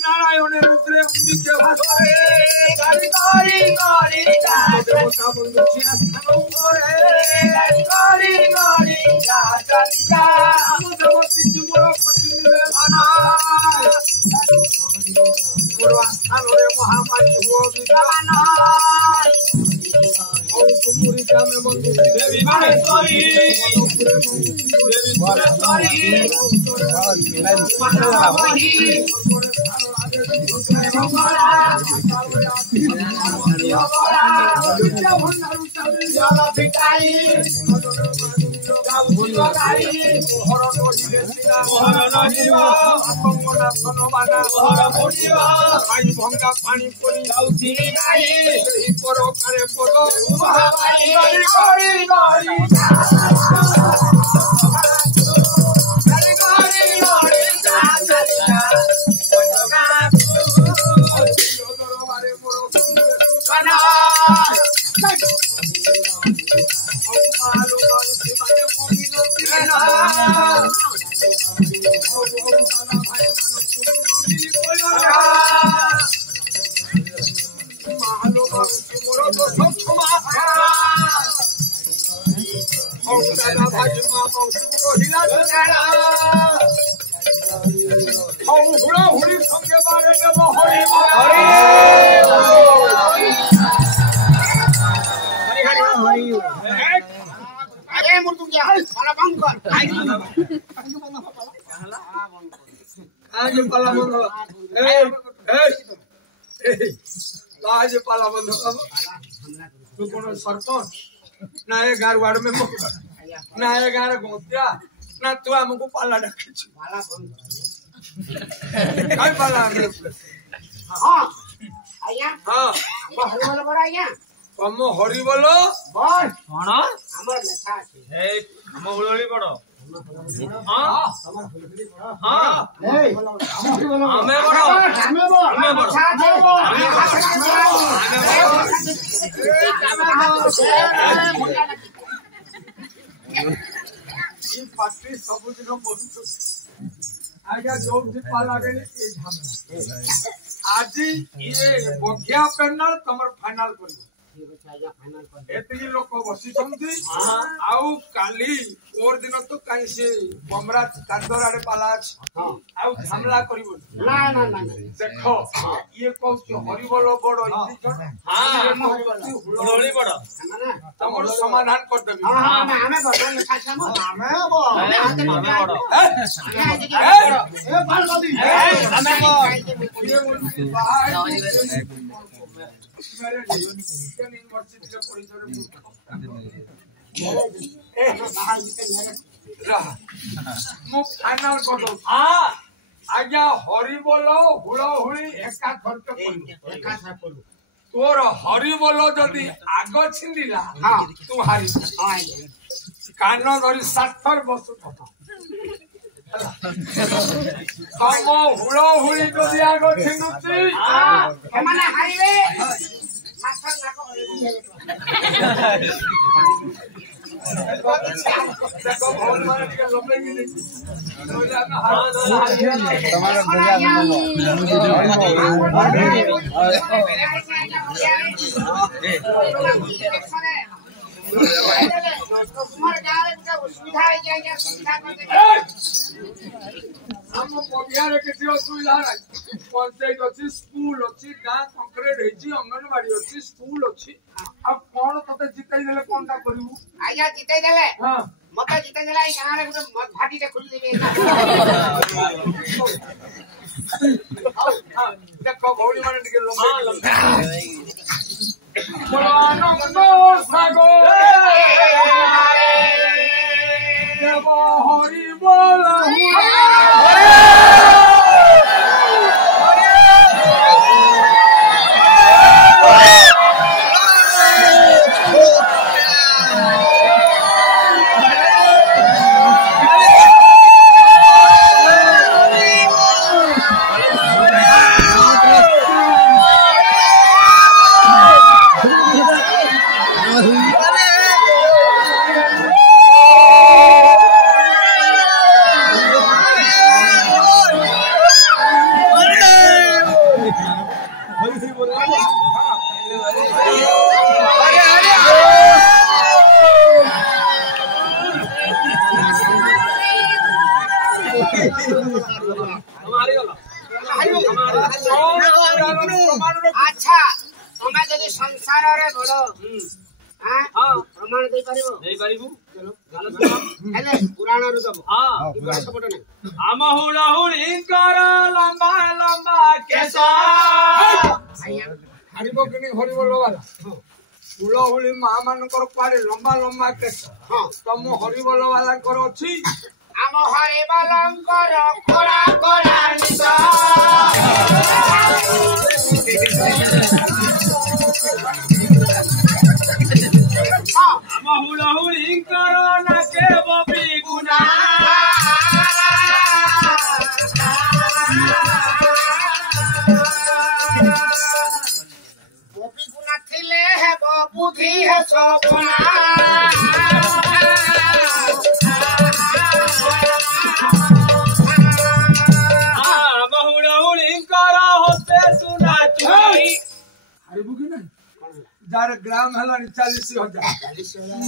नारायण रुद्रे अंबिके भास्करे महामारी हुआ देवी महेश्वरी भंगा पानी पड़ी जाऊँगी तू कौन सरपंच ना ये गार वार्ड में ना ये गार गोतिया ना तू हमको पाला डाके काय पाला हां आया हां हरि बोलो बड़ा आया कम हरि बोलो बोल कोन हमर लेखा है हम हुलड़ी बड़ो हां हां ए हमें बड़ो हमें बड़ो ये पार्टी सब दिन बोल आगे जो भी पाला गए ये झमेला आज ये बगिया पैनल तमर फाइनल कर एतनी लोक बसी छंती आउ काली और दिन तो काई से बमरा कांदर आड़े पाला आउ झमला करिवो ना ना ना देखो ये कहू हरि बोलो बड़ो हां हुलड़ी बड़ो तमर समाधान कर देबी हां हमें बड़ो खासा हमें बड़ो ए बालवादी हमें यूनिवर्सिटी फाइनल कर दो आज्ञा हरि बोलो हुड़ हुड़ी एका खर्च तोर हरि बोलो जदि आग छिंदिला तू हारी कान धरी 60 वर्ष हम हुड़ हुड़ी जदि आग छिंदुची एमाने हारिबे पंचायत अच्छी स्कूल अच्छी गाँ कंक्रीट अंगनवाड़ी अच्छी स्कूल अच्छी अब कौन तते जिताई देले कौन ता करिवु आज्ञा जिताई देले हां मते जिताई देले गाँ रे गुटे भाटी रे खुली देबे देखो भौली माने टिके लंबे बोलो आनंद सागर देव हरि बोल प्रमाण दे परिबो चलो हेले पुराण रु दबो हां सपोर्ट नै आम हुलाहुल इंकर लंबा लंबा केसा हरिबो कि नहीं हरिबो वाला हुलाहुली मां मानकर पारे लंबा लंबा केस हां तुम हरिबोल वाला कर अछि आम हरिबोलंकर कोड़ा कोड़ा निसा आम हुलाहुल इंकर ना के बबी गुना बबी गुना थिले है बुद्धि है सबना जार ग्राम है 40,000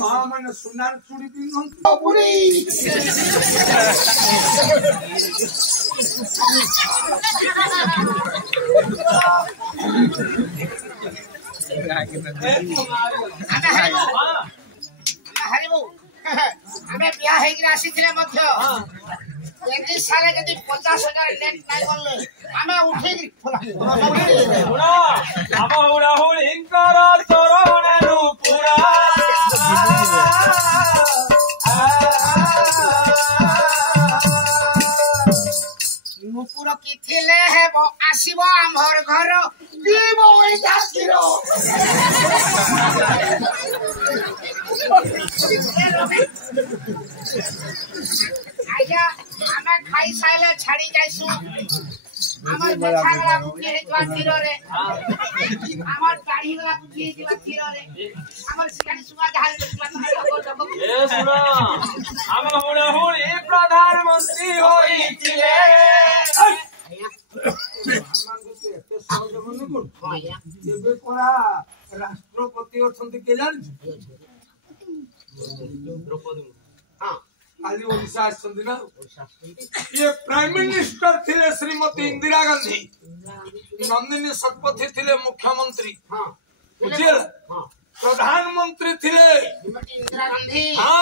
मां मन सुनार चूड़ी पिन पूरी हरिबो हमें बिया है कि राशि थिले मध्य यदि सारे यदि 50,000 नेट नाही करले हमें उठे कि बुढ़ा हम हुलाहुल इंकर चरण नुपुरा नुपुर की थिले है वो आसीबो हमर घर दीबो ए जासिरो आजा हमें खाई साइले छाड़ी जाइसु हमर छागला बुकी हेतवा थिरो रे हमर दाढ़ी वाला बुकी हेतवा थिरो रे हमर सिकानी सुगा जहाज देखला ए सुना हम हुलाहुल ए प्रधानमंत्री होई थिले राष्ट्रपति अछंती के जानि द्रौपदी हां काली ओडिशा आछंती ना ये प्राइम मिनिस्टर थिले श्रीमती इंदिरा गांधी नंदिनी शतपथी थिले मुख्यमंत्री हां बुझिए प्रधानमंत्री थिले इंदिरा गांधी हां